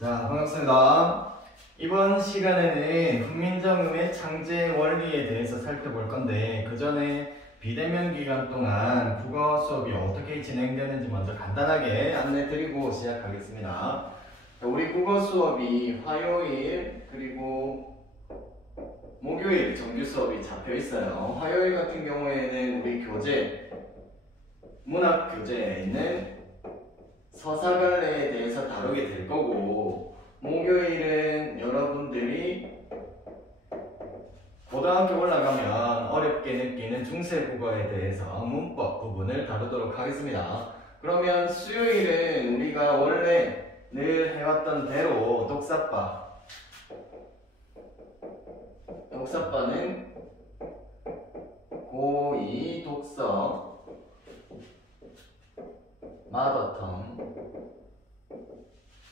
자, 반갑습니다. 이번 시간에는 훈민정음의 창제 원리에 대해서 살펴볼 건데, 그 전에 비대면 기간 동안 국어 수업이 어떻게 진행되는지 먼저 간단하게 안내드리고 시작하겠습니다. 우리 국어 수업이 화요일 그리고 목요일 정규 수업이 잡혀 있어요. 화요일 같은 경우에는 우리 교재, 문학 교재에 있는 서사갈래에 대해서 다루게 될 거고, 목요일은 여러분들이 고등학교 올라가면 어렵게 느끼는 중세국어에 대해서 문법 부분을 다루도록 하겠습니다. 그러면 수요일은 우리가 원래 늘 해왔던 대로 독사빠는 고2 독서 마더텅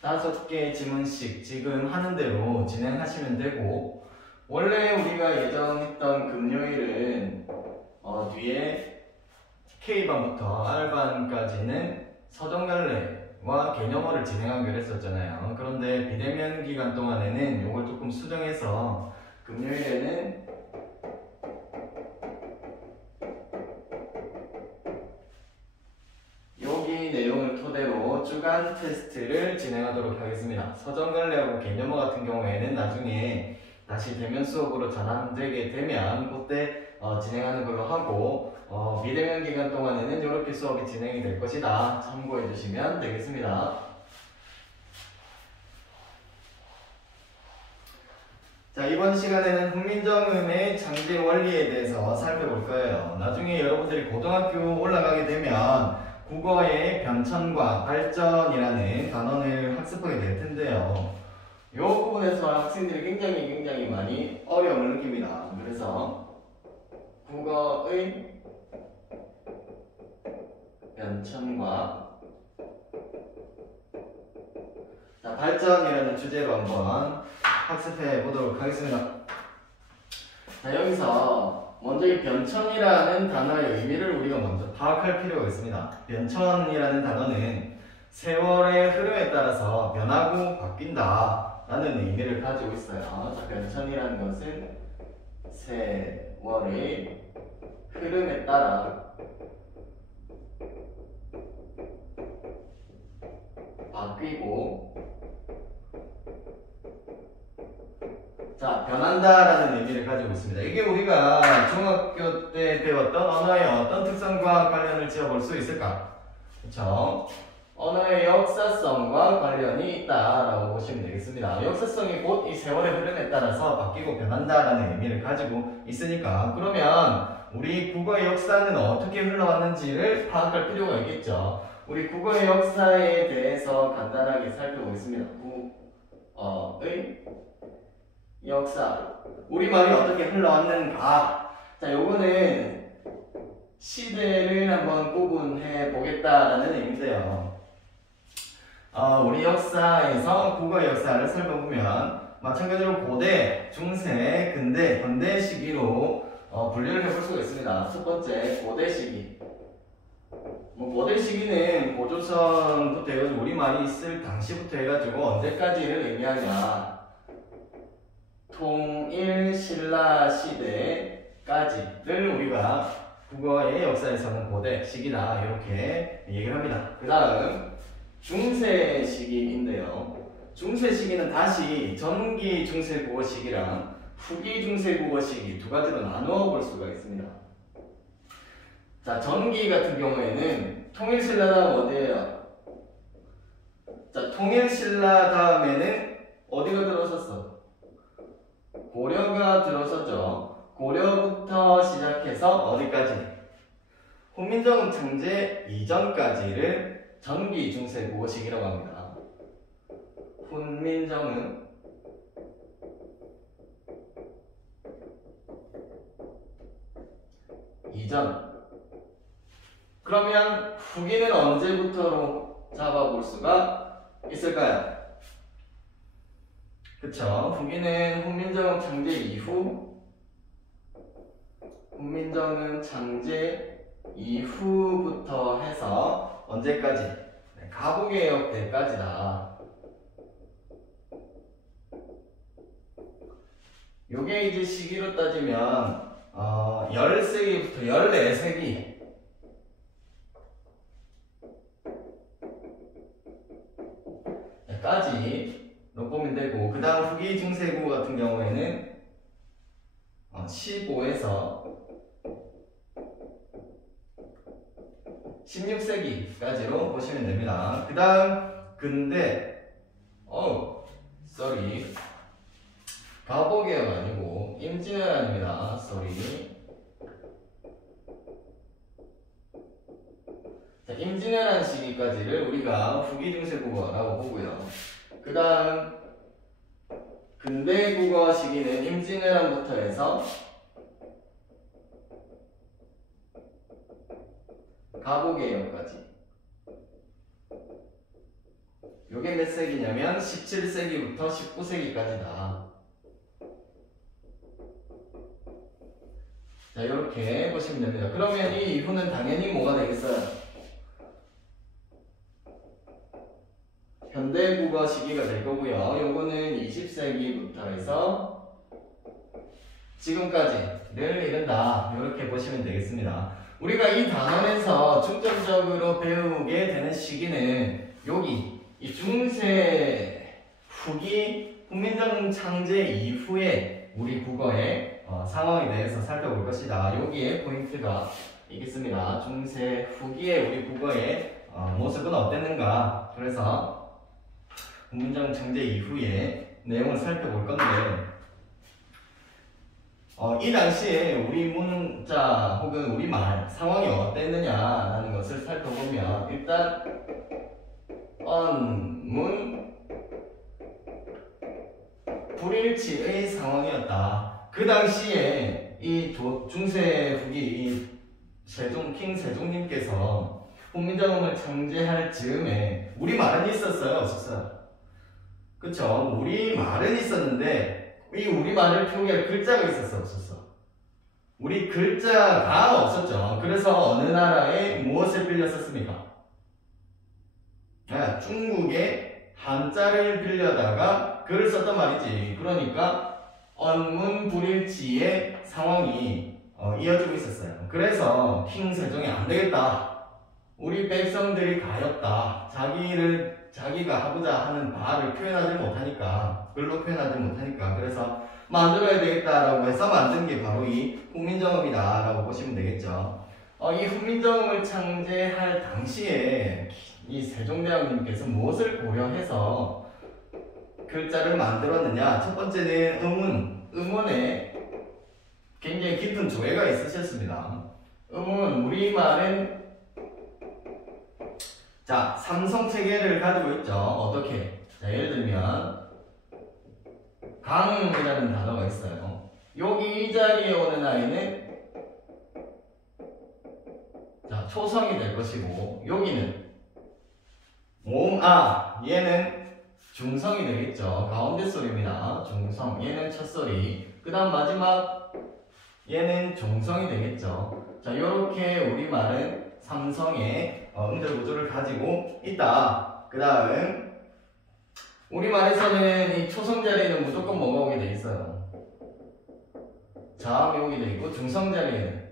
5개의 지문씩 지금 하는 대로 진행하시면 되고, 원래 우리가 예정했던 금요일은 뒤에 K반부터 R반까지는 서정갈래와 개념어를 진행하기로 했었잖아요. 그런데 비대면 기간 동안에는 이걸 조금 수정해서 금요일에는 내용을 토대로 주간 테스트를 진행하도록 하겠습니다. 서정갈래하고 개념어 같은 경우에는 나중에 다시 대면 수업으로 전환되게 되면 그때 진행하는 걸로 하고, 비대면 기간 동안에는 이렇게 수업이 진행이 될 것이다. 참고해 주시면 되겠습니다. 자, 이번 시간에는 훈민정음의 창제 원리에 대해서 살펴볼 거예요. 나중에 여러분들이 고등학교 올라가게 되면 국어의 변천과 발전이라는 단원을 학습하게 될 텐데요. 이 부분에서 학생들이 굉장히 많이 어려움을 느낍니다. 그래서 국어의 변천과 발전이라는 주제로 한번 학습해 보도록 하겠습니다. 자, 여기서 먼저 이 변천이라는 단어의 의미를 우리가 먼저 파악할 필요가 있습니다. 변천이라는 단어는 세월의 흐름에 따라서 변하고 바뀐다 라는 의미를 가지고 있어요. 자, 변천이라는 것은 세월의 흐름에 따라 바뀌고, 자, 변한다라는 의미를 가지고 있습니다. 이게 우리가 중학교 때 배웠던 언어의 어떤 특성과 관련을 지어볼 수 있을까? 그렇죠? 언어의 역사성과 관련이 있다라고 보시면 되겠습니다. 역사성이 곧 이 세월의 흐름에 따라서 바뀌고 변한다라는 의미를 가지고 있으니까, 그러면 우리 국어의 역사는 어떻게 흘러왔는지를 파악할 필요가 있겠죠. 우리 국어의 역사에 대해서 간단하게 살펴보겠습니다. 국어의 역사, 우리말이 어떻게 흘러왔는가. 자, 요거는 시대를 한번 구분해 보겠다라는 의미인데요. 우리 역사에서 국어의 역사를 살펴보면 마찬가지로 고대, 중세, 근대, 현대 시기로 분류를 해볼 수가 있습니다. 첫 번째, 고대 시기. 고대 시기는 고조선부터 해가지고 우리말이 있을 당시부터 해가지고 언제까지를 의미하냐. 통일 신라 시대까지를 우리가 국어의 역사에서는 고대 시기다 이렇게 얘기를 합니다. 그 다음 중세 시기인데요. 중세 시기는 다시 전기 중세 국어 시기랑 후기 중세 국어 시기 두 가지로 나누어 볼 수가 있습니다. 자, 전기 같은 경우에는 통일 신라 다음 어디예요? 자, 통일 신라 다음에는 어디가 들어섰어? 고려가 들어서죠. 고려부터 시작해서 어디까지? 훈민정음 창제 이전까지를 전기 중세 국어 시기라고 합니다. 훈민정음 이전. 그러면 후기는 언제부터로 잡아볼 수가 있을까요? 그쵸? 후기는 훈민정음 창제 이후, 훈민정음 창제 이후부터 해서 언제까지? 가부개혁 때까지다. 요게 이제 시기로 따지면 13세기부터 14세기 까지로 보면 되고, 그 다음 후기 중세국 같은 경우에는 15에서 16세기까지로 보시면 됩니다. 그 다음 근대, 쏘리, 가보개혁 아니고 임진왜란입니다. 쏘리. 자, 임진왜란 시기까지를 우리가 후기 중세국어라고 보고요. 그 다음 근대국어 시기는 임진왜란부터 해서 가보개혁까지. 요게 몇 세기냐면 17세기부터 19세기까지다. 자, 이렇게 보시면 됩니다. 그러면 이 이후는 당연히 뭐가 되겠어요? 현대국어 시기가 될 거고요. 요거는 20세기부터 해서 지금까지를 이른다. 이렇게 보시면 되겠습니다. 우리가 이 단원에서 중점적으로 배우게 되는 시기는 여기 이 중세 후기 훈민정 창제 이후에 우리 국어의 상황에 대해서 살펴볼 것이다. 여기에 포인트가 있겠습니다. 중세 후기에 우리 국어의 모습은 어땠는가. 그래서 훈민정 창제 이후에 내용을 살펴볼 건데, 이 당시에 우리 문자 혹은 우리 말 상황이 어땠느냐라는 것을 살펴보면, 일단 언문 불일치의 상황이었다. 그 당시에 이 중세 후기 이 킹 세종님께서 훈민정음을 창제할 즈음에 우리 말은 있었어요, 없었어요? 그쵸? 우리 말은 있었는데 이 우리 말을 표기할 글자가 있었어, 없었어? 우리 글자가 없었죠. 그래서 어느 나라에 무엇을 빌렸었습니까? 중국의 한자를 빌려다가 글을 썼단 말이지. 그러니까 언문불일치의 상황이 이어지고 있었어요. 그래서 킹 세종이 안 되겠다. 우리 백성들이 가엾다. 자기가 하고자 하는 바를 표현하지 못하니까, 글로 표현하지 못하니까, 그래서 만들어야 되겠다라고 해서 만든 게 바로 이 훈민정음이다라고 보시면 되겠죠. 이 훈민정음을 창제할 당시에 이 세종대왕님께서 무엇을 고려해서 글자를 만들었느냐? 첫 번째는 음원에 굉장히 깊은 조예가 있으셨습니다. 음원, 우리말은 자, 삼성 체계를 가지고 있죠. 어떻게? 자, 예를 들면 강이라는 단어가 있어요. 여기 이 자리에 오는 아이는 자, 초성이 될 것이고, 여기는 얘는 중성이 되겠죠. 가운데 소리입니다. 중성. 얘는 첫 소리. 그 다음 마지막 얘는 종성이 되겠죠. 자, 요렇게 우리말은 삼성의 음절 구조를 가지고 있다. 그 다음 우리말에서는 이 초성 자리에는 무조건 뭐가 오게 돼 있어요? 자음이 오게 돼 있고, 중성 자리에는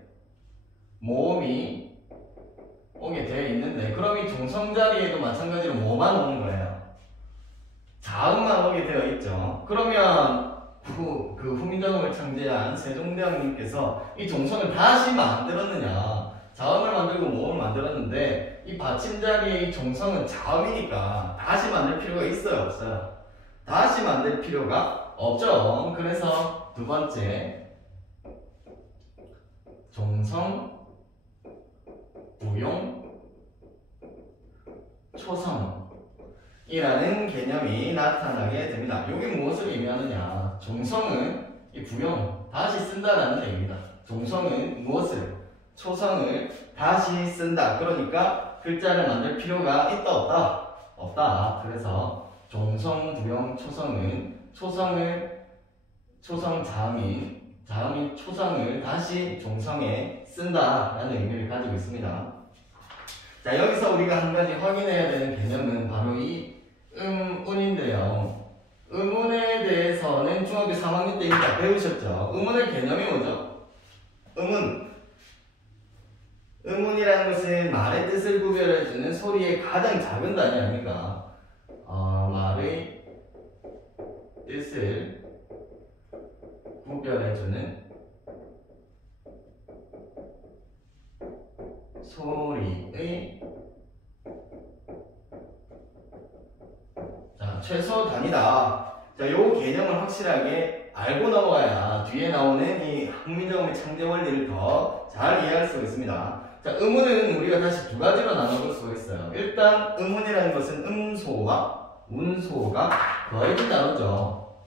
모음이 오게 되어 있는데, 그럼 이 중성 자리에도 마찬가지로 뭐만 오는 거예요? 자음만 오게 되어 있죠. 그러면 그 훈민정음을 창제한 세종대왕님께서 이 종성을 다시 만들었느냐? 자음을 만들고 모음을 만들었는데 이 받침 자리에 이 종성은 자음이니까 다시 만들 필요가 있어요, 없어요? 다시 만들 필요가 없죠. 그래서 두 번째, 종성, 부용, 초성이라는 개념이 나타나게 됩니다. 이게 무엇을 의미하느냐? 종성은 이 부용, 다시 쓴다라는 얘기입니다. 종성은 무엇을? 초성을 다시 쓴다. 그러니까 글자를 만들 필요가 있다, 없다? 없다. 그래서 종성, 부용, 초성은 초성 자음인 초성을 다시 종성에 쓴다라는 의미를 가지고 있습니다. 자, 여기서 우리가 한 가지 확인해야 되는 개념은 바로 이 음운인데요. 음운에 대해서는 중학교 3 3학년 때 이미 다 배우셨죠. 음운의 개념이 뭐죠? 음운이라는 것은 말의 뜻을 구별해주는 소리의 가장 작은 단위 아닙니까? 말의 뜻을 구별해주는 소리의 최소 단위다. 자, 요 개념을 확실하게 알고 넘어가야 뒤에 나오는 이 훈민정음의 창제 원리를 더 잘 이해할 수가 있습니다. 자, 음운은 우리가 다시 두 가지로 나눠볼 수가 있어요. 일단 음운이라는 것은 음소와 운소가 더해진다는 거죠.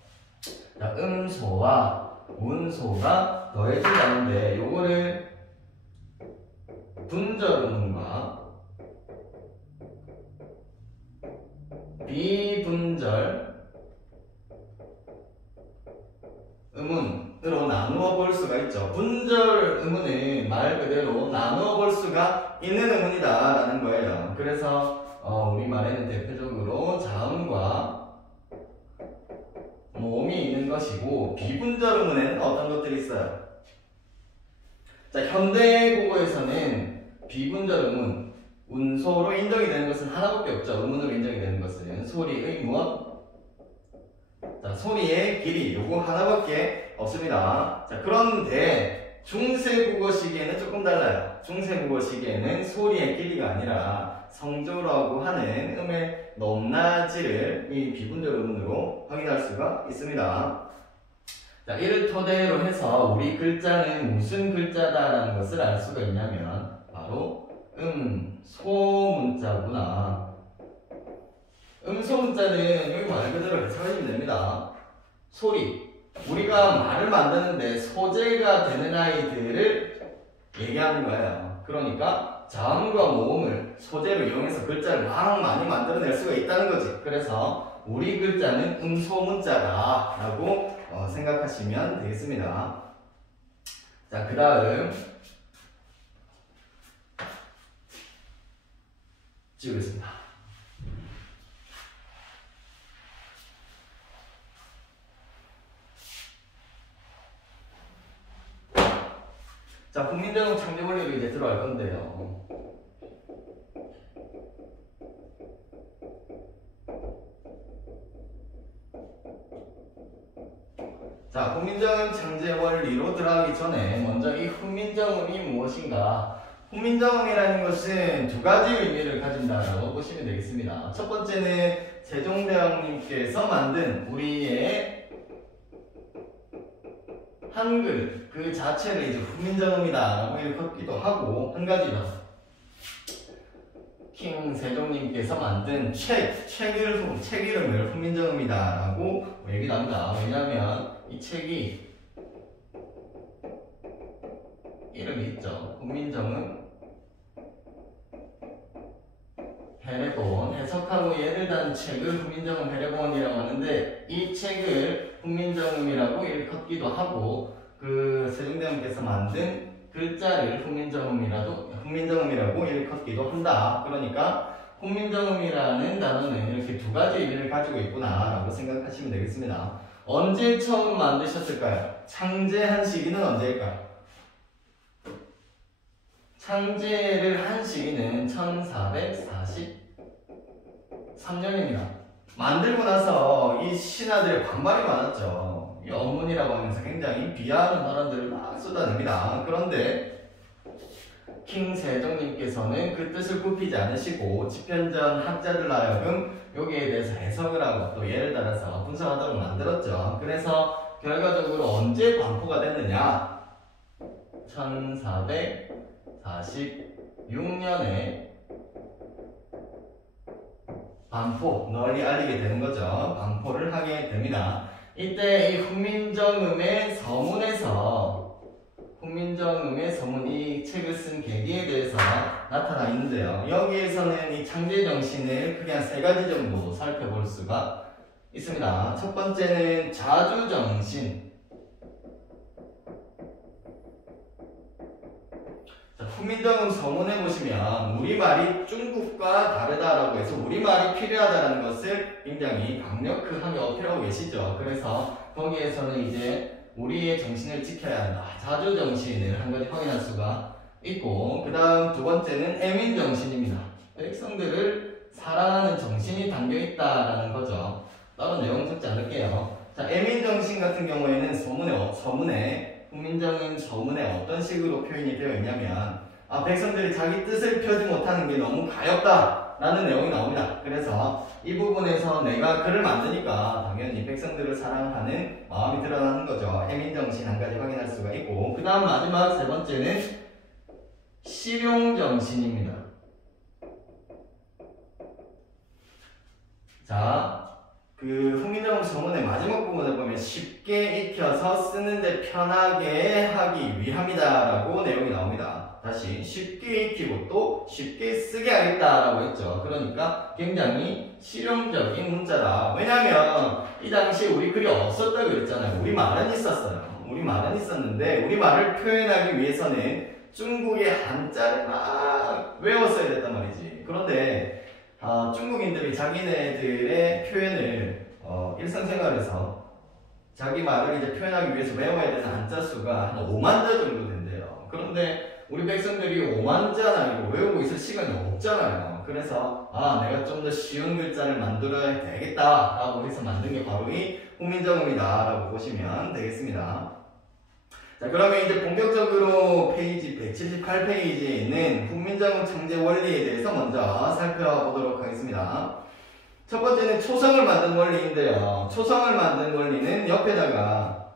자, 음소와 운소가 더해진다는데 요거를 분절음운과 비분절 음운으로 나누어 볼 수가 있죠. 분절 음운은 말 그대로 나누어 볼 수가 있는 음운이다 라는 거예요. 그래서 우리말에는 대표적으로 자음과 모음이 있는 것이고, 비분절 음운에는 어떤 것들이 있어요? 자, 현대국어에서는 비분절 음운, 운소로 인정이 되는 것은 하나밖에 없죠. 음운으로 인정이 되는 것은 소리의 무엇? 자, 소리의 길이, 요거 하나밖에 없습니다. 자, 그런데 중세국어 시기에는 조금 달라요. 중세국어 시기에는 소리의 길이가 아니라 성조라고 하는 음의 높낮이를 이 비분절 음운으로 확인할 수가 있습니다. 자, 이를 토대로 해서 우리 글자는 무슨 글자다라는 것을 알 수가 있냐면 바로 소문자구나. 소문자는 여기 말 그대로 해석하시면 됩니다. 소리. 우리가 말을 만드는데 소재가 되는 아이들을 얘기하는 거예요. 그러니까 자음과 모음을 소재로 이용해서 글자를 많이 만들어낼 수가 있다는 거지. 그래서 우리 글자는 음소문자다 라고 생각하시면 되겠습니다. 자, 그 다음 지우겠습니다. 자, 훈민정음 창제 원리로 이제 들어갈 건데요. 자, 훈민정음 창제 원리로 들어가기 전에 먼저 이 훈민정음이 무엇인가? 훈민정음이라는 것은 두 가지 의미를 가진다라고 보시면 되겠습니다. 첫 번째는 세종대왕님께서 만든 우리의 한글 그 자체를 이제 훈민정음이다라고 일컫기도 하고, 한 가지는 킹 세종님께서 만든 책 이름을 훈민정음이다라고 얘기를 합니다. 왜냐하면 이 책이 이름이 있죠. 훈민정음 해례본, 해석하고 예를 단 책을 훈민정음 해례본이라고 하는데, 이 책을 훈민정음이라고 일컫기도 하고, 그 세종대왕께서 만든 글자를 훈민정음이라고 일컫기도 한다. 그러니까 훈민정음이라는 단어는 이렇게 두 가지 의미를 가지고 있구나라고 생각하시면 되겠습니다. 언제 처음 만드셨을까요? 창제한 시기는 언제일까요? 창제를 한 시기는 1443년입니다. 만들고 나서 이 신하들의 반발이 많았죠. 이 어문이라고 하면서 굉장히 비하하는 발언들을 막 쏟아냅니다. 그런데 킹 세종님께서는 그 뜻을 굽히지 않으시고 집현전 학자들로 하여금 여기에 대해서 해석을 하고 또 예를 따라서 분석하도록 만들었죠. 그래서 결과적으로 언제 반포가 됐느냐? 1446년에 반포, 널리 알리게 되는 거죠. 반포를 하게 됩니다. 이때 이 훈민정음의 서문, 이 책을 쓴 계기에 대해서 나타나 있는데요. 여기에서는 이 창제 정신을 크게 한 세 가지 정도 살펴볼 수가 있습니다. 첫 번째는 자주 정신. 자, 훈민정음 서문에 보시면 우리말이 중국과 다르다라고 해서 우리말이 필요하다는 것을 굉장히 강력하게 어필하고 계시죠. 그래서 거기에서는 이제 우리의 정신을 지켜야 한다. 자주 정신을 한 가지 확인할 수가 있고, 그 다음 두 번째는 애민 정신입니다. 백성들을 사랑하는 정신이 담겨 있다라는 거죠. 따로 내용 적지 않을게요. 자, 애민 정신 같은 경우에는 서문에 훈민정음 서문에 어떤 식으로 표현이 되어 있냐면, 백성들이 자기 뜻을 펴지 못하는 게 너무 가엾다 라는 내용이 나옵니다. 그래서 이 부분에서 내가 글을 만드니까 당연히 백성들을 사랑하는 마음이 드러나는 거죠. 애민정신 한 가지 확인할 수가 있고, 그 다음 마지막 세 번째는 실용정신입니다. 자, 그 훈민정음 서문의 마지막 부분을 보면 쉽게 익혀서 쓰는데 편하게 하기 위함이다 라고 내용이 나옵니다. 다시 쉽게 익히고 또 쉽게 쓰게 하겠다라고 했죠. 그러니까 굉장히 실용적인 문자다. 왜냐하면 이 당시에 우리 글이 없었다고 그랬잖아요. 우리말은 있었어요. 우리말은 있었는데 우리말을 표현하기 위해서는 중국의 한자를 막 외웠어야 됐단 말이지. 그런데 중국인들이 자기네들의 표현을 일상생활에서 자기 말을 이제 표현하기 위해서 외워야 되는 한자 수가 한 5만 자 정도 된대요. 그런데 우리 백성들이 5만 자나 이거 외우고 있을 시간이 없잖아요. 그래서 내가 좀 더 쉬운 글자를 만들어야 되겠다 라고 해서 만든 게 바로 이 훈민정음이다 라고 보시면 되겠습니다. 자, 그러면 이제 본격적으로 페이지 178페이지에 있는 훈민정음 창제 원리에 대해서 먼저 살펴보도록 하겠습니다. 첫 번째는 초성을 만든 원리인데요. 초성을 만든 원리는 옆에다가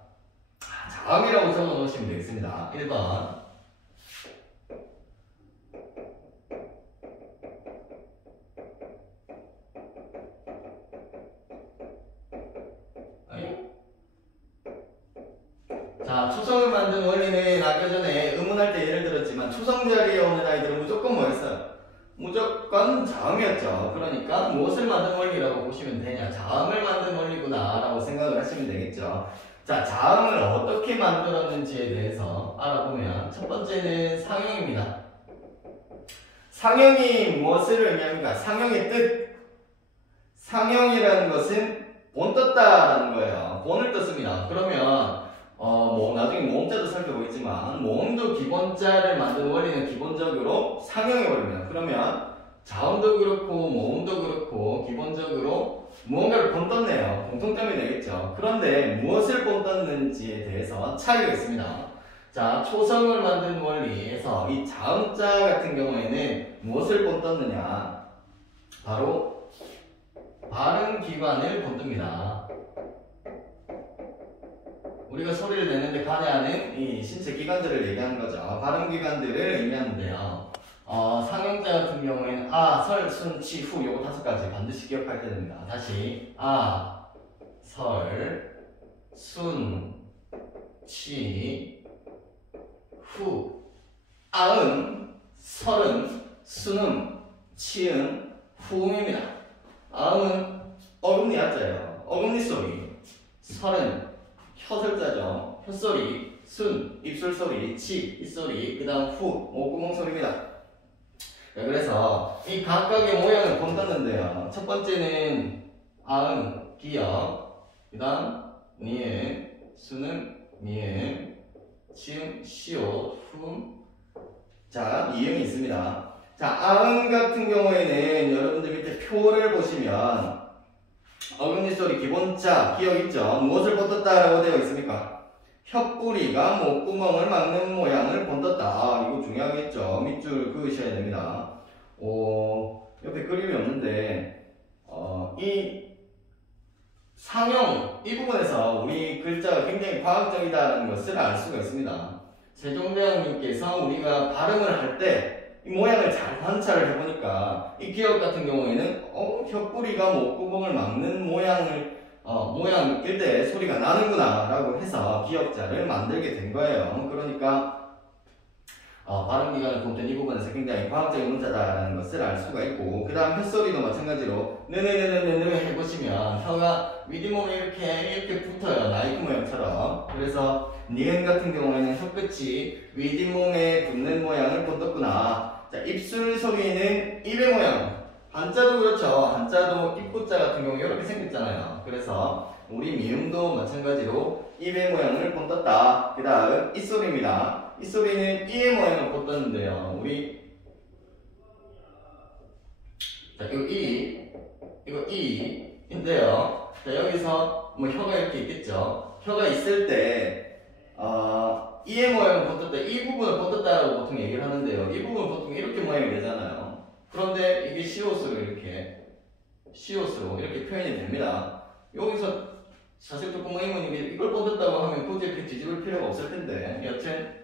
자음이라고 적어 놓으시면 되겠습니다. 1번. 자, 초성을 만든 원리는 아까 전에 의문할 때 예를 들었지만 초성 자리에 오는 아이들은 무조건 뭐였어요? 무조건 자음이었죠. 그러니까 무엇을 만든 원리라고 보시면 되냐? 자음을 만든 원리구나 라고 생각을 하시면 되겠죠. 자, 자음을 어떻게 만들었는지에 대해서 알아보면 첫 번째는 상형입니다. 상형이 무엇을 의미합니까? 상형의 뜻. 상형이라는 것은 본 떴다라는 거예요. 본을 떴습니다. 그러면 나중에 모음자도 살펴보겠지만 모음도 기본자를 만드는 원리는 기본적으로 상형의 원리입니다. 그러면 자음도 그렇고 모음도 그렇고 기본적으로 무언가를 본 떴네요. 공통점이 되겠죠. 그런데 무엇을 본 떴는지에 대해서 차이가 있습니다. 자, 초성을 만든 원리에서 이 자음자 같은 경우에는 무엇을 본 떴느냐? 바로 발음기관을 본 뜹니다. 우리가 소리를 내는데 관여하는 이 신체 기관들을 얘기하는 거죠. 발음 기관들을 의미하는데요. 상형자 같은 경우에는 설, 순, 치, 후 요거 5가지 반드시 기억하셔야 됩니다. 다시 설, 순, 치, 후. 설은, 순음, 치음, 후음입니다. 은 어금니 야자예요. 어금니 소리. 설은 혀설자죠. 혀소리, 순, 입술소리, 치, 입소리, 그 다음 후, 목구멍 소리입니다. 자, 그래서 이 각각의 모양을 본 떴는데요. 첫 번째는 기역, 그 다음 니은, 순은 니은, 치음, 시옷, 후. 자, 이음이 있습니다. 자, 같은 경우에는 여러분들 밑에 표를 보시면 어금니 소리 기본자 기억 있죠? 무엇을 본떴다라고 되어 있습니까? 혓뿌리가 목구멍을 막는 모양을 본떴다. 이거 중요하겠죠? 밑줄 그으셔야 됩니다. 옆에 그림이 없는데 이 상형 이 부분에서 우리 글자가 굉장히 과학적이다는 것을 알 수가 있습니다. 세종대왕님께서 우리가 발음을 할 때 이 모양을 잘 관찰을 해보니까 이 기억 같은 경우에는 혓뿌리가 목구멍을 막는 모양일 때 소리가 나는구나 라고 해서 기역자를 만들게 된 거예요. 그러니까 발음 기관을 본뜬 이 부분에서 굉장히 과학적인 문자다라는 것을 알 수가 있고, 그 다음 혓소리도 마찬가지로 느느느느느느 해보시면 혀가 윗잇몸에 이렇게 붙어요. 나이프 모양처럼. 그래서 니은 같은 경우에는 혀끝이 윗잇몸에 붙는 모양을 본떴구나. 자, 입술 소리는 입의 모양. 한자도 그렇죠. 한자도 입구자 같은 경우 이렇게 생겼잖아요. 그래서 우리 미음도 마찬가지로 입의 모양을 본떴다. 그 다음 이소리입니다. 이소리는 이의 모양을 본떴는데요. 우리 자, 이거 이인데요. 자, 여기서 뭐 혀가 이렇게 있겠죠. 혀가 있을 때 이의 모양을 본떴다. 이 부분을 본떴다라고 보통 얘기를 하는데요. 이 부분은 보통 이렇게 모양이 되잖아요. 그런데 이게 시옷으로 이렇게 표현이 됩니다. 여기서 사실 조금 의문인 게 이걸 본떴다고 하면 굳이 이렇게 뒤집을 필요가 없을 텐데, 여튼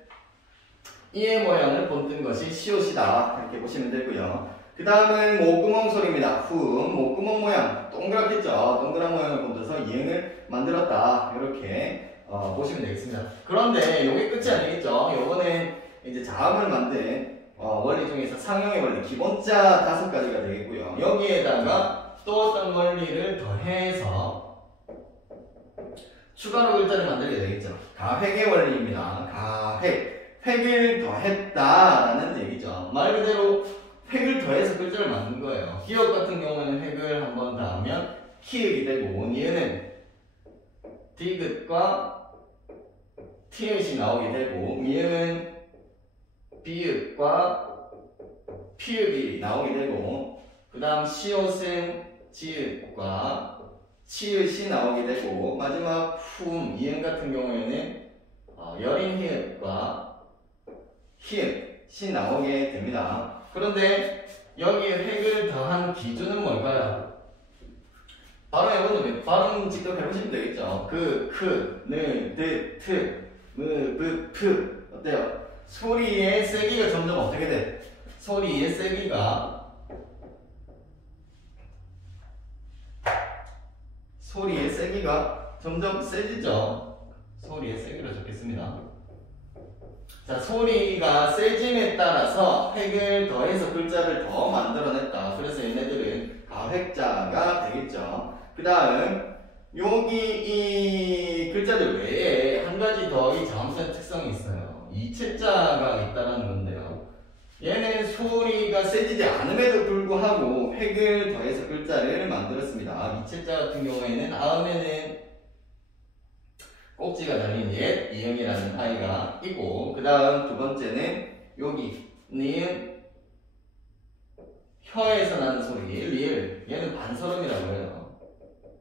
이의 모양을 본뜬 것이 시옷이다. 이렇게 보시면 되고요. 그 다음은 목구멍 소리입니다. 목구멍 모양 동그랗겠죠. 동그란 모양을 본떠서 이응을 만들었다. 이렇게 보시면 되겠습니다. 그런데 이게 끝이 아니겠죠. 요거는 이제 자음을 만든 원리 중에서 상형의 원리, 기본자 5가지가 되겠고요. 여기에다가 또 어떤 원리를 더해서 추가로 글자를 만들게 되겠죠. 가획의 원리입니다. 가획. 획을 더했다라는 얘기죠. 말 그대로 획을 더해서 글자를 만든 거예요. 기역 같은 경우에는 획을 한 번 더하면 키읔이 되고, 니은은 디귿과 티읕이 나오게 되고, 미음은 비읍과 피읍이 나오게 되고, 그 다음 시옷은 지읒과 치읒이 나오게 되고, 마지막 이응 같은 경우에는 여린 히읗과 히읗이 나오게 됩니다. 그런데 여기에 획을 더한 기준은 뭘까요? 바로 이거는 발음 직접 해보시면 되겠죠. 어때요? 소리의 세기가 점점 어떻게 돼? 소리의 세기가 점점 세지죠. 소리의 세기로 적겠습니다. 자, 소리가 세짐에 따라서 획을 더해서 글자를 더 만들어냈다. 그래서 얘네들은 가획자가 되겠죠. 그 다음 여기 이 글자들 외에 한 가지 더 이 자음수의 특성이 있어요. 이체자가 있다는 건데요. 얘는 소리가 세지지 않음에도 불구하고 획을 더해서 글자를 만들었습니다. 이체자 같은 경우에는 아음에는 꼭지가 달린 옛 이응이라는 아이가 있고, 그 다음 두 번째는 여기 니은 혀에서 나는 소리 리을, 얘는 반설음이라고 해요.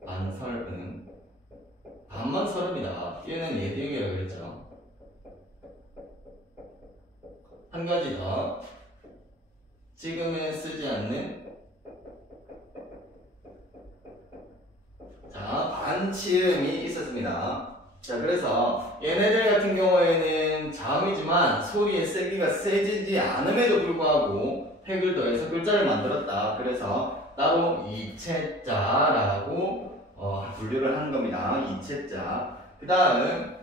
반설음, 반만 설음이다. 얘는 예디응이라고 그랬죠. 한 가지 더, 지금은 쓰지 않는 반치음이 있었습니다. 자, 그래서 얘네들 같은 경우에는 자음이지만 소리의 세기가 세지지 않음에도 불구하고 획을 더해서 글자를 만들었다. 그래서 따로 이체자라고 분류를 하는 겁니다. 이체자. 그 다음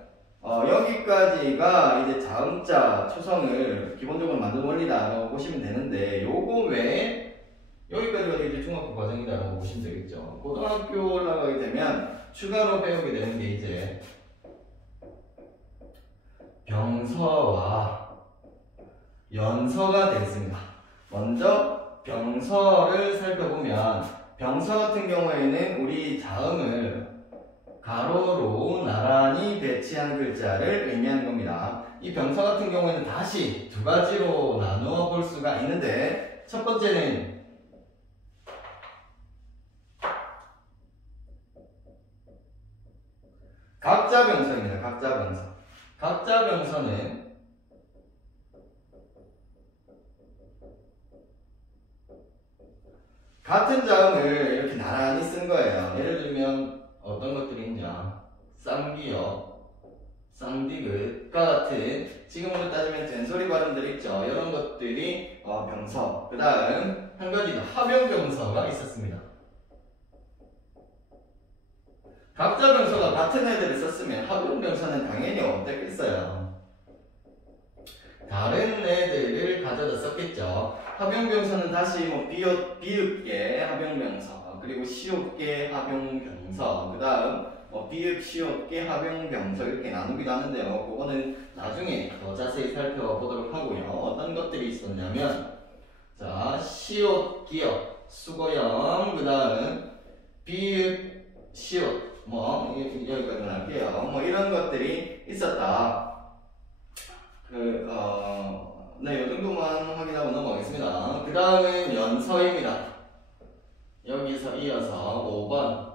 여기까지가 이제 자음자 초성을 기본적으로 만든 원리다라고 보시면 되는데, 요거 외에 여기까지가 이제 중학교 과정이다라고 보시면 되겠죠. 고등학교 올라가게 되면 추가로 배우게 되는 게 이제 병서와 연서가 되겠습니다. 먼저 병서를 살펴보면, 병서 같은 경우에는 우리 자음을 가로로 나란히 배치한 글자를 의미하는 겁니다. 이 병서 같은 경우에는 다시 두 가지로 나누어 볼 수가 있는데, 첫 번째는 각자병서입니다. 각자병서. 각자병서는 같은 자음을 이렇게 나란히 쓴 거예요. 예를 들면 어떤 것들이 있냐, 쌍기역, 쌍디귿과 같은 지금으로 따지면 된소리 발음들 있죠. 이런 것들이 병서. 그 다음 한 가지 더 합영병서가 있었습니다. 각자 병서가 같은 애들을 썼으면 합영병서는 당연히 어땠겠어요? 다른 애들을 가져다 썼겠죠. 합용병서는 다시 뭐 비읍계 합용병서, 그리고 시옷계 합용병서, 그 다음 비읍 시옷계 합용병서 이렇게 나누기도 하는데요. 그거는 나중에 더 자세히 살펴보도록 하고요. 어떤 것들이 있었냐면, 자, 시옷 기역 수거형, 그 다음 비읍 시옷 여기까지만 할게요. 이런 것들이 있었다. 네, 이 정도만 확인하고 넘어가겠습니다. 그 다음은 연서입니다. 여기서 이어서 5번.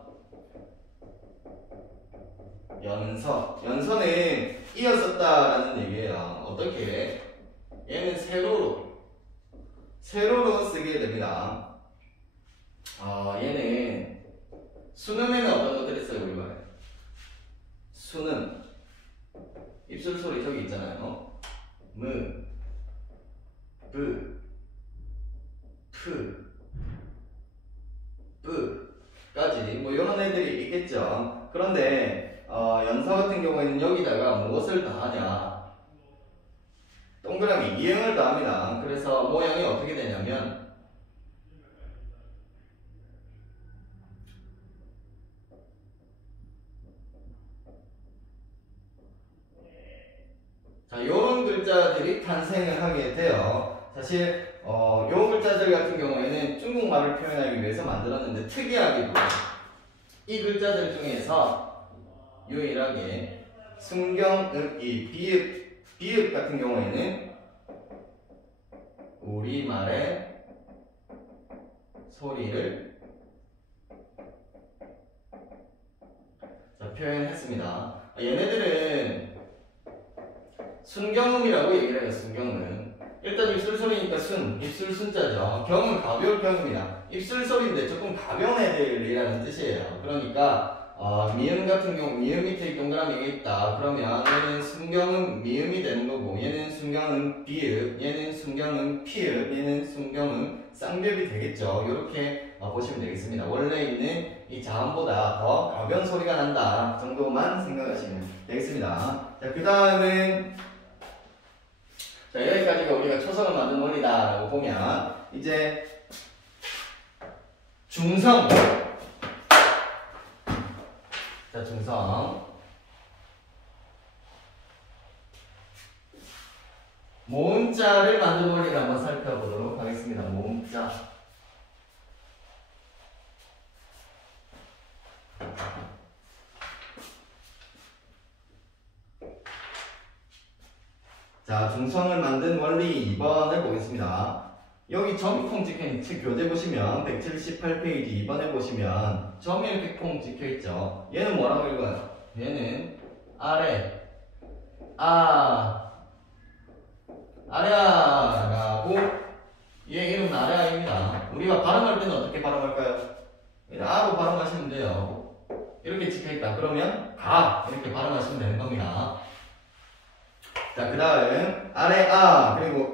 연서는 이었었다라는 얘기예요. 어떻게? 얘는 세로로 쓰게 됩니다. 얘는 순음에는 어떤 것들이 있어요, 우리말에? 순음. 입술 소리 저기 있잖아요. 무, 브, 프, 뿌까지 이런 애들이 있겠죠. 그런데 연서 같은 경우에는 여기다가 무엇을 더하냐? 동그라미 이응을 더합니다. 그래서 모양이 어떻게 되냐면 자, 요런 글자들이 탄생을 하게 돼요. 사실 요 글자들 같은 경우에는 중국말을 표현하기 위해서 만들었는데 특이하게도 이 글자들 중에서 유일하게 순경읍이 비읍 같은 경우에는 우리말의 소리를 자, 표현했습니다. 얘네들은 순경음이라고 얘기를 해요. 순경음. 일단 입술 소리니까 입술 순자죠. 경은 가벼울 경입니다. 입술 소리인데 조금 가벼운 애들이라는 뜻이에요. 그러니까 미음 같은 경우 미음 밑에 동그라미가 있다. 그러면 얘는 순경음 미음이 되는 거고, 얘는 순경음 비읍, 얘는 순경음 피읍, 얘는 순경음 쌍비읍이 되겠죠. 이렇게 보시면 되겠습니다. 원래 있는 이 자음보다 더 가벼운 소리가 난다 정도만 생각하시면 되겠습니다. 자, 그 다음은 자, 여기까지가 우리가 초성을 만든 원리다라고 보면 이제 중성. 자, 중성. 모음자를 만든 원리를 한번 살펴보도록 하겠습니다. 모음자. 자, 중성을 만든 원리 2번을 보겠습니다. 여기 점이 콩 찍혀있는 책 교재 보시면 178페이지 2번에 보시면 점이 이렇게 콩 찍혀있죠. 얘는 뭐라고 읽어요? 얘는 아래 아래아라고, 얘 이름은 아래아입니다. 우리가 발음할 때는 어떻게 발음할까요? 아로 발음하시면 돼요. 이렇게 찍혀있다. 그러면 가 이렇게 발음하시면 되는 겁니다. 자, 그 다음 아래아 그리고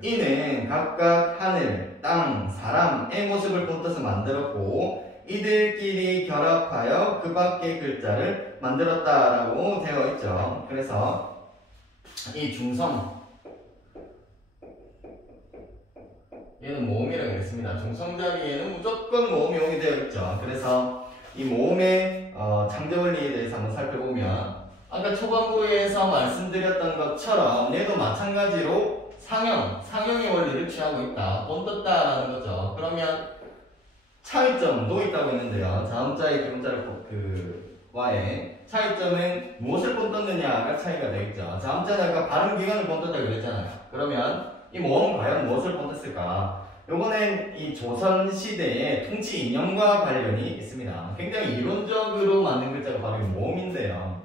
이는 각각 하늘, 땅, 사람의 모습을 본떠서 만들었고 이들끼리 결합하여 그 밖의 글자를 만들었다라고 되어 있죠. 그래서 이 중성, 얘는 모음이라고 했습니다. 중성 자리에는 무조건 모음이 오게 되어 있죠. 그래서 이 모음의 창조 원리에 대해서 한번 살펴보면 아까 초반부에서 말씀드렸던 것처럼 얘도 마찬가지로 상형의 원리를 취하고 있다. 본떴다라는 거죠. 그러면 차이점도 있다고 했는데요. 자음자의 기본자를 와의 차이점은 무엇을 본떴느냐가 차이가 되겠죠. 자음자는 아까 발음 기관을 본떴다고 그랬잖아요. 그러면 이 모음은 과연 무엇을 본떴을까? 요거는 이 조선시대의 통치 이념과 관련이 있습니다. 굉장히 이론적으로 만든 글자가 바로 이 모음인데요.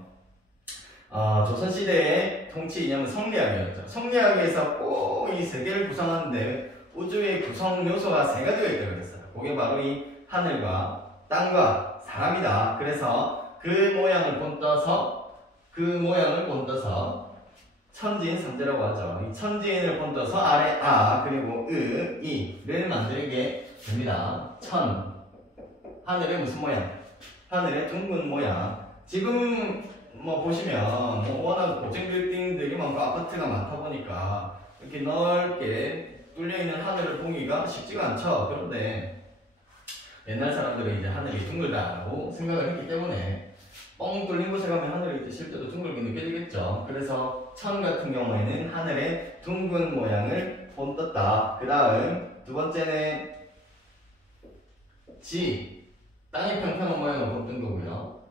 조선시대의 통치 이념은 성리학이었죠. 성리학에서 꼭 이 세계를 구성하는데 우주의 구성 요소가 세 가지가 있다고 그랬어요. 그게 바로 이 하늘과 땅과 사람이다. 그래서 그 모양을 본떠서 천지인 삼재라고 하죠. 이 천지인을 본떠서 아래 그리고 이를 만들게 됩니다. 하늘의 무슨 모양? 하늘의 둥근 모양. 지금 뭐 보시면 뭐 워낙 고층 빌딩들이 많고 아파트가 많다 보니까 이렇게 넓게 뚫려 있는 하늘을 보기가 쉽지가 않죠. 그런데 옛날 사람들은 이제 하늘이 둥글다라고 생각을 했기 때문에 뻥 뚫린 곳에 가면 하늘이 실제로 둥글게 느껴지겠죠. 그래서 천 같은 경우에는 하늘에 둥근 모양을 본떴다. 그 다음 두 번째는 지, 땅의 평평한 모양을 본뜬 거고요.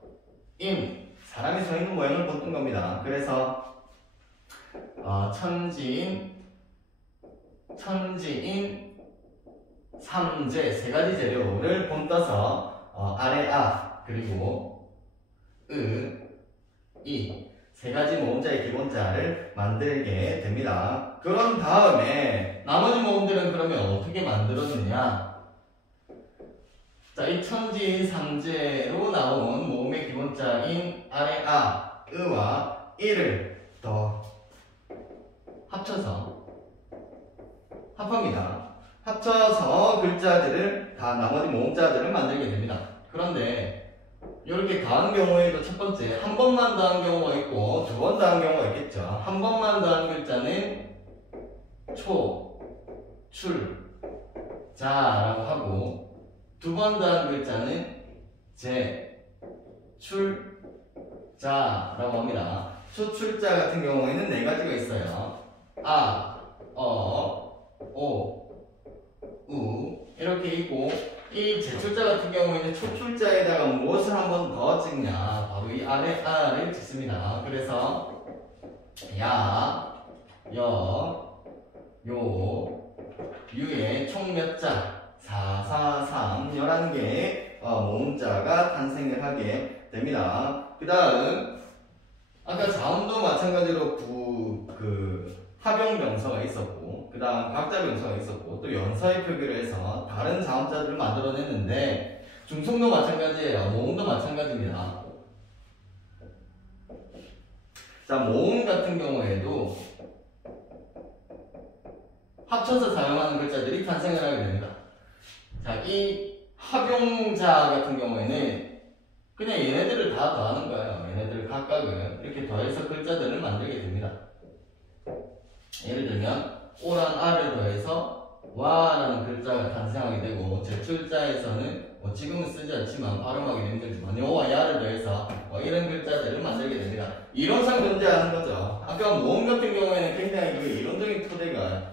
임, 사람이 서 있는 모양을 본뜬 겁니다. 그래서 천지인, 삼재 세 가지 재료를 본떠서 아래 아 그리고 이 세 가지 모음자의 기본자를 만들게 됩니다. 그런 다음에 나머지 모음들은 그러면 어떻게 만들었느냐? 자, 이 천지인 삼재로 나온 모음의 기본자인 아래 아, 으와 이를 더 합합니다. 합쳐서 글자들을 다 나머지 모음자들을 만들게 됩니다. 그런데 이렇게 더한 경우에도 첫 번째 한 번만 더한 경우가 있고 두 번 더한 경우가 있겠죠. 한 번만 더한 글자는 초, 출, 자라고 하고 두 번 더한 글자는 제, 출, 자라고 합니다. 초출자 같은 경우에는 네 가지가 있어요. 아, 오, 우 이렇게 있고 이 제출자 같은 경우에는 초출자에다가 무엇을 한 번 더 찍냐? 바로 이 아래 아를 찍습니다. 그래서 야, 여, 요, 유의 총 몇 자? 4, 4, 3, 11개의 모음자가 탄생을 하게 됩니다. 그 다음 아까 자음도 마찬가지로 합용명서가 있었고 그 다음 각자명서가 있었고 또 연서의 표기를 해서 다른 자음자들을 만들어냈는데 중성도 마찬가지예요. 모음도 마찬가지입니다. 자, 모음 같은 경우에도 합쳐서 사용하는 글자들이 탄생을 하게 됩니다. 자, 이 합용자 같은 경우에는 그냥 얘네들을 다 더하는 거예요. 얘네들 각각을 이렇게 더해서 글자들을 만들게 됩니다. 예를 들면 오랑 아를 더해서 와라는 글자가 탄생하게 되고 제출자에서는 지금은 쓰지 않지만 발음하기 힘들지만 요와 야를 더해서 이런 글자들을 만들게 됩니다. 이론상 존재하는 거죠. 아까 모음 같은 경우에는 굉장히 그 이론적인 토대가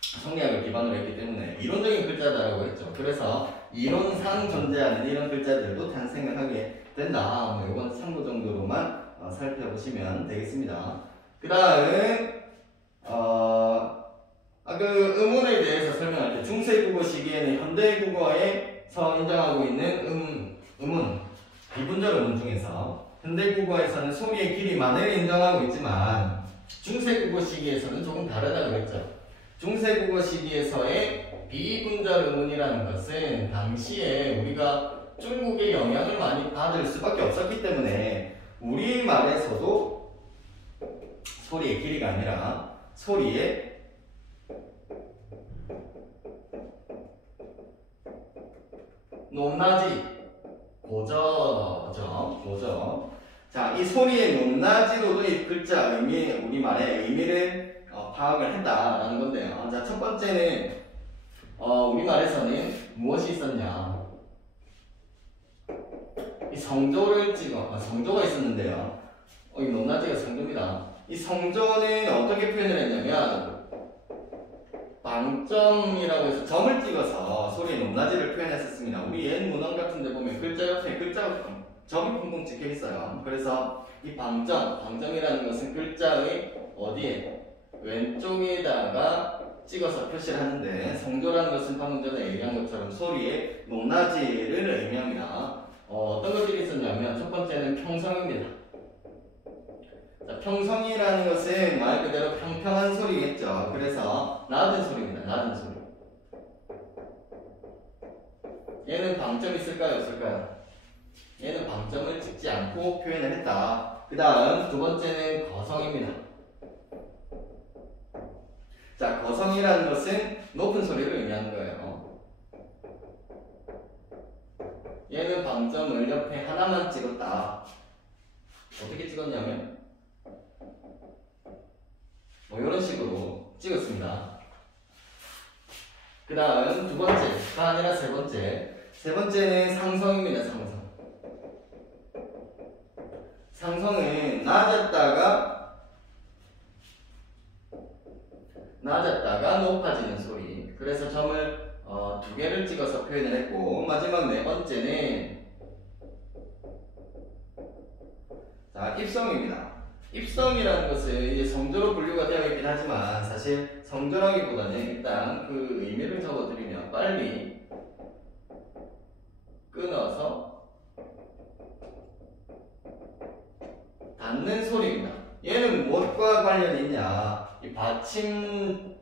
성리학을 기반으로 했기 때문에 이론적인 글자다라고 했죠. 그래서 이론상 존재하는 이런 글자들도 탄생을 하게 된다. 이건 참고 정도로만 살펴보시면 되겠습니다. 그 다음 그 음운에 대해서 설명할 때 중세국어 시기에는 현대국어에서 인정하고 있는 음운, 비분절 음운 중에서 현대국어에서는 소리의 길이만을 인정하고 있지만 중세국어 시기에서는 조금 다르다고 했죠. 중세국어 시기에서의 비분절 음운이라는 것은 당시에 우리가 중국의 영향을 많이 받을 수밖에 없었기 때문에 우리말에서도 소리의 길이가 아니라 소리의 높낮이, 고저죠. 고저. 자, 이 소리의 높낮이로도 이 글자 우리말의 의미를 파악을 했다라는 건데요. 자, 첫 번째는 우리말에서는 무엇이 있었냐? 이 성조를 성조가 있었는데요. 이 높낮이가 성조입니다. 이 성조는 어떻게 표현을 했냐면 방점이라고 해서 점을 찍어서 소리의 높낮이를 표현했었습니다. 우리 옛 문헌 같은 데 보면 글자 옆에 점이 쿵쿵 찍혀 있어요. 그래서 이 방점이라는 것은 글자의 어디에? 왼쪽에다가 찍어서 표시를 하는데 성조라는 것은 방금 전에 얘기한 것처럼 소리의 높낮이를 의미합니다. 어떤 것들이 있었냐면 첫 번째는 평성입니다. 자, 평성이라는 것은 말 그대로 평평한 소리겠죠. 그래서 낮은 소리입니다. 낮은 소리. 얘는 방점이 있을까요? 없을까요? 얘는 방점을 찍지 않고 표현을 했다. 그 다음 두 번째는 거성입니다. 자, 거성이라는 것은 높은 소리를 의미하는 거예요. 얘는 방점을 옆에 하나만 찍었다. 어떻게 찍었냐면 뭐 이런 식으로 찍었습니다. 그 다음 두 번째가 아니라 세 번째. 세 번째는 상성입니다. 상성은 낮았다가 높아지는 소리. 그래서 점을 두 개를 찍어서 표현을 했고, 마지막 네 번째는 자, 입성입니다. 입성이라는 것은 이제 성조로 분류가 되어 있긴 하지만 사실 성조라기보다는 일단 그 의미를 적어드리면 빨리 끊어서 닿는 소리입니다. 얘는 무엇과 관련이 있냐? 이 받침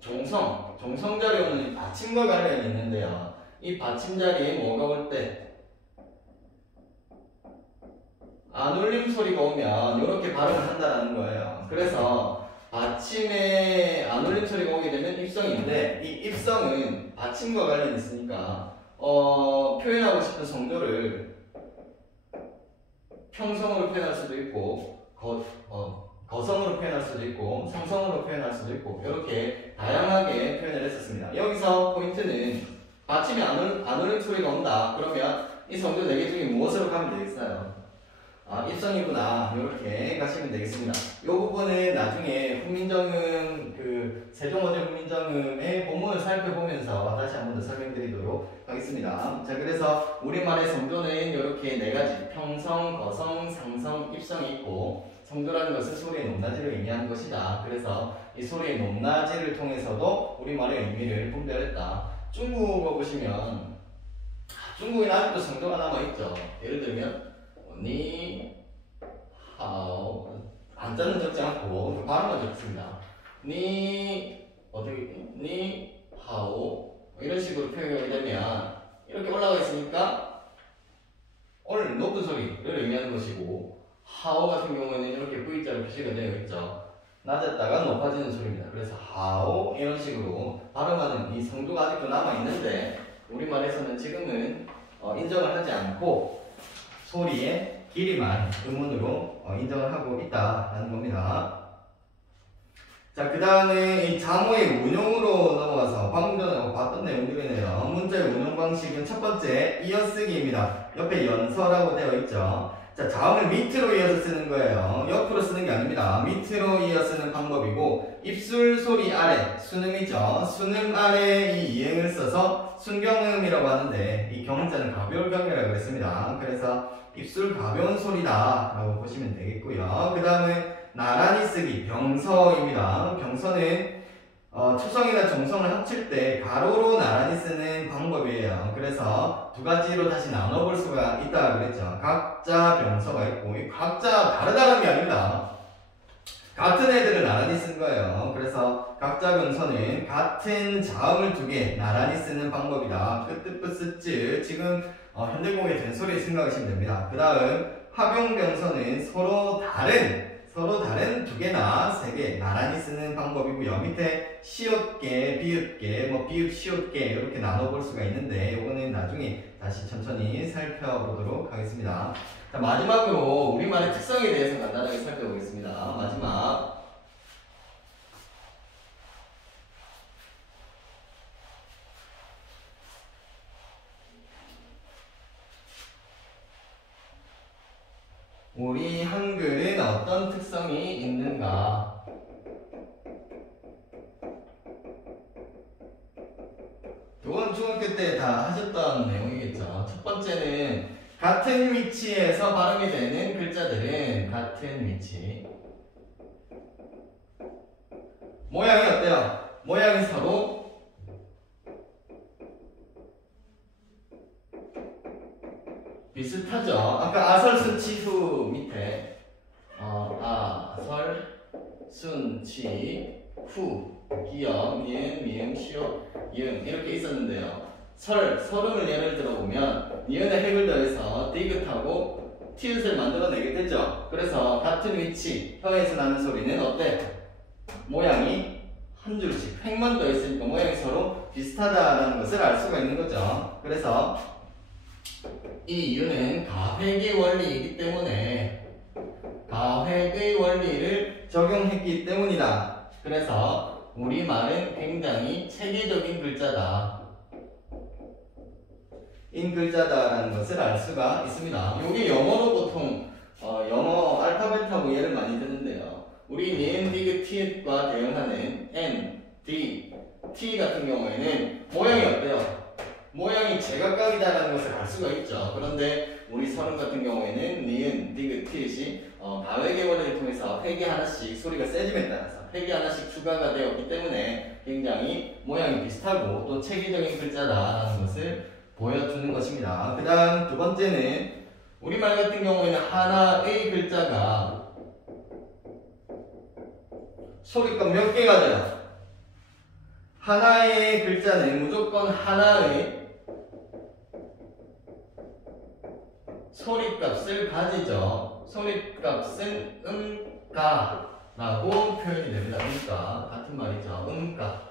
종성 자리에 오는 이 받침과 관련이 있는데요. 이 받침 자리에 뭐가 올 때? 안울림 소리가 오면 이렇게 발음을 한다는 거예요. 그래서 받침에 안울림 소리가 오게 되면 입성인데, 이 입성은 받침과 관련이 있으니까 표현하고 싶은 성조를 평성으로 표현할 수도 있고 거성으로 표현할 수도 있고 상성으로 표현할 수도 있고 이렇게 다양하게 표현을 했었습니다. 여기서 포인트는 받침에 안울림 소리가 온다. 그러면 이 성조 4개 중에 무엇으로 가면 되겠어요? 입성이구나. 이렇게 가시면 되겠습니다. 이 부분은 나중에 훈민정음 세종어제 훈민정음의 본문을 살펴보면서 다시 한 번 더 설명드리도록 하겠습니다. 자, 그래서 우리말의 성조는 이렇게 4가지 평성, 거성, 상성, 입성이 있고, 성조라는 것은 소리의 높낮이를 의미하는 것이다. 그래서 이 소리의 높낮이를 통해서도 우리말의 의미를 분별했다. 중국어 보시면 중국에는 아직도 성조가 남아있죠. 예를 들면 니 하오, 한자는 적지 않고 발음만 적습니다. 니 하오 이런 식으로 표현이 되면 이렇게 올라가 있으니까 오늘 높은 소리를 의미하는 것이고, 하오 같은 경우에는 이렇게 V자로 표시가 되어 있죠. 낮았다가 높아지는 소리입니다. 그래서 하오 이런 식으로 발음하는 이 성조가 아직도 남아 있는데, 우리말에서는 지금은 인정을 하지 않고 소리의 길이만 음운으로 인정을 하고 있다라는 겁니다. 자, 그 다음에 이 자모의 운용으로 넘어가서 방금 전에 봤던 내용들이네요. 문자의 운용 방식은 첫 번째 이어쓰기입니다. 옆에 연서라고 되어 있죠. 자, 자음을 밑으로 이어서 쓰는 거예요. 옆으로 쓰는 게 아닙니다. 밑으로 이어 쓰는 방법이고, 입술 소리 아래, 순음이죠. 순음 아래 이 이행을 써서 순경음이라고 하는데, 이 경자는 가벼울 경이라고 그랬습니다. 그래서 입술 가벼운 소리다 라고 보시면 되겠고요. 그 다음에 나란히 쓰기, 병서입니다. 병서는 초성이나 정성을 합칠 때 가로로 나란히 쓰는 방법이에요. 그래서 두 가지로 다시 나눠볼 수가 있다 그랬죠. 각자 병서가 있고, 이 각자 다르다는 게 아닙니다. 같은 애들을 나란히 쓴 거예요. 그래서 각자 병서는 같은 자음을 두 개 나란히 쓰는 방법이다. 끄뜨뿌쓰쯔, 지금 현대공의 된소리 생각하시면 됩니다. 그 다음 합용병서는 서로 다른 두 개나 세 개 나란히 쓰는 방법이고요. 밑에 시옷개, 비읍개, 비읍, 시옷개 이렇게 나눠볼 수가 있는데, 요거는 나중에 다시 천천히 살펴보도록 하겠습니다. 자, 마지막으로 우리말의 특성에 대해서 간단하게 살펴보겠습니다. 마지막. 우리 한글은 어떤 특성이 있는가? 이건 중학교 때 다 하셨던 내용이겠죠. 첫 번째는 같은 위치에서 발음이 되는 글자들은 같은 위치. 모양이 어때요? 모양이 서로 비슷하죠. 아까 아설순치후 밑에 아설 순치 후 기역 니은 미음 시옷 이음 이렇게 있었는데요. 설음을 예를 들어보면 니은에 핵을 더해서 디귿하고 티읕을 만들어내게 되죠. 그래서 같은 위치 혀에서 나는 소리는 어때? 모양이 한 줄씩 획만 더했으니까 모양이 서로 비슷하다는 것을 알 수가 있는 거죠. 그래서 이 이유는 가획의 원리이기 때문에 가획의 원리를 적용했기 때문이다. 그래서 우리말은 굉장히 체계적인 글자다. 인 글자다라는 것을 알 수가 있습니다. 이게 영어로 보통 영어 알파벳하고 예를 많이 드는데요. 우리 니은, 디귿, 티읕과 대응하는 N, D, T 같은 경우에는 모양이 어때요? 모양이 제각각이다라는 것을 알 수가 있죠. 그런데 우리 서른 같은 경우에는 니은, 디귿, 티읕이 가획의 원리를 통해서 획이 하나씩 소리가 세짐에 따라서 획이 하나씩 추가가 되었기 때문에 굉장히 모양이 비슷하고 또 체계적인 글자다라는 것을 보여주는 것입니다. 그 다음 두 번째는 우리말 같은 경우에는 하나의 글자가 소리값 몇 개가 돼요? 하나의 글자는 무조건 하나의 소리값을 가지죠. 소리값은 음가라고 표현이 됩니다. 음가 같은 말이죠. 음가.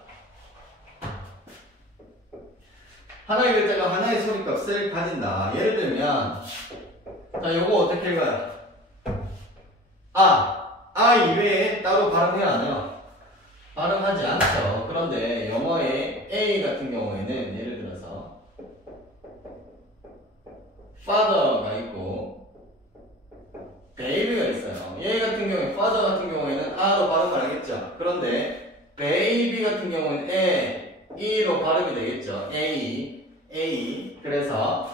하나의 글자가 하나의 소리값을 가진다. 예를 들면 자, 요거 어떻게 읽어요? 아 이외에 따로 발음해야 하나요? 발음하지 않죠. 그런데 영어의 A 같은 경우에는 예를 들어서 father가 있고 baby가 있어요. 얘 같은 경우에 father 같은 경우에는 R로 발음을 하겠죠. 그런데 baby 같은 경우는 E로 발음이 되겠죠. A. 그래서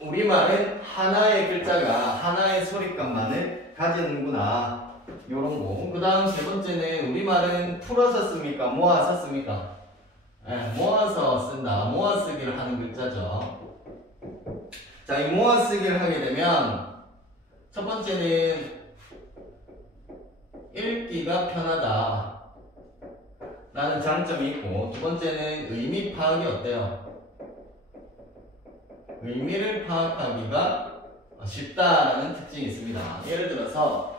우리말은 하나의 글자가 하나의 소리값만을 가지는구나. 요런 거. 그 다음 세 번째는 우리말은 풀어서 씁니까? 모아서 씁니까? 모아서 쓴다. 모아쓰기를 하는 글자죠. 자, 이 모아쓰기를 하게 되면 첫 번째는 읽기가 편하다 라는 장점이 있고, 두 번째는 의미 파악이 어때요? 의미를 파악하기가 쉽다라는 특징이 있습니다. 예를 들어서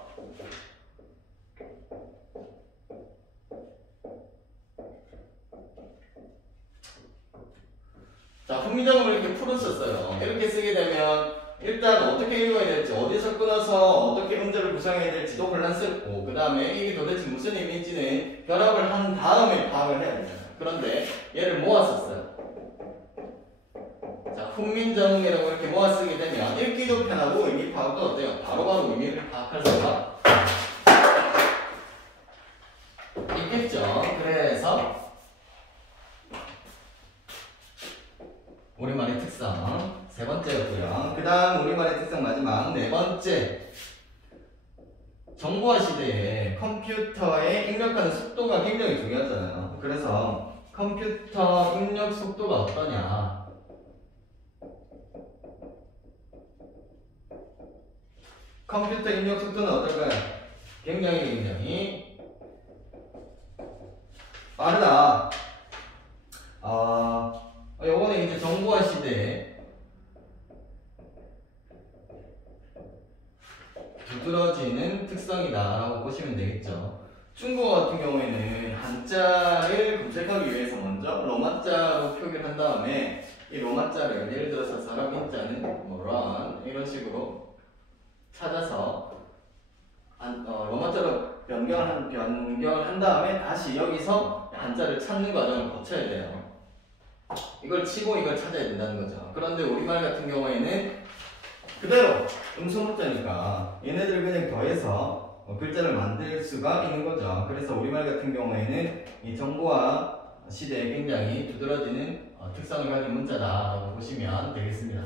자, 훈민정음을 이렇게 풀었었어요. 이렇게 쓰게 되면 일단 어떻게 읽어야 될지, 어디서 끊어서 어떻게 음절을 구성해야 될지도 혼란스럽고, 그 다음에 이게 도대체 무슨 의미인지는 결합을 한 다음에 파악을 해야 되잖아요. 그런데 얘를 모았었어요. 자, 훈민정음이라고 이렇게 모아 쓰게 되면 읽기도 편하고 의미 파악도 어때요? 바로바로 의미를 파악할 수가 있겠죠. 그래서 우리말의 특성 세 번째였고요. 그 다음 우리말의 특성 마지막 네 번째. 정보화 시대에 컴퓨터의 입력하는 속도가 굉장히 중요하잖아요. 그래서 컴퓨터 입력 속도가 어떠냐? 컴퓨터 입력 속도는 어떨까요? 굉장히 빠르다. 요거는 이제 정보화 시대에 두드러지는 특성이다라고 보시면 되겠죠. 중국어 같은 경우에는 한자를 검색하기 위해서 먼저 로마자로 표기를 한 다음에 이 로마자를 예를 들어서 사람 인자는 뭐 run 이런 식으로 찾아서 로마자로 변경을 한 다음에 다시 여기서 한자를 찾는 과정을 거쳐야 돼요. 이걸 치고 이걸 찾아야 된다는 거죠. 그런데 우리말 같은 경우에는 그대로 음소문자니까 얘네들을 그냥 더해서 글자를 만들 수가 있는 거죠. 그래서 우리말 같은 경우에는 이 정보화 시대에 굉장히 두드러지는 특성을 가진 문자다라고 보시면 되겠습니다.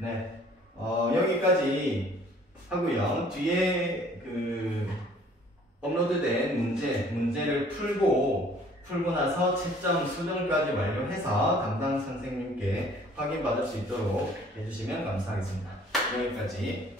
네, 여기까지 하고요. 뒤에 그 업로드된 문제를 풀고 나서 채점 수정까지 완료해서 담당 선생님께 확인받을 수 있도록 해주시면 감사하겠습니다. 여기까지.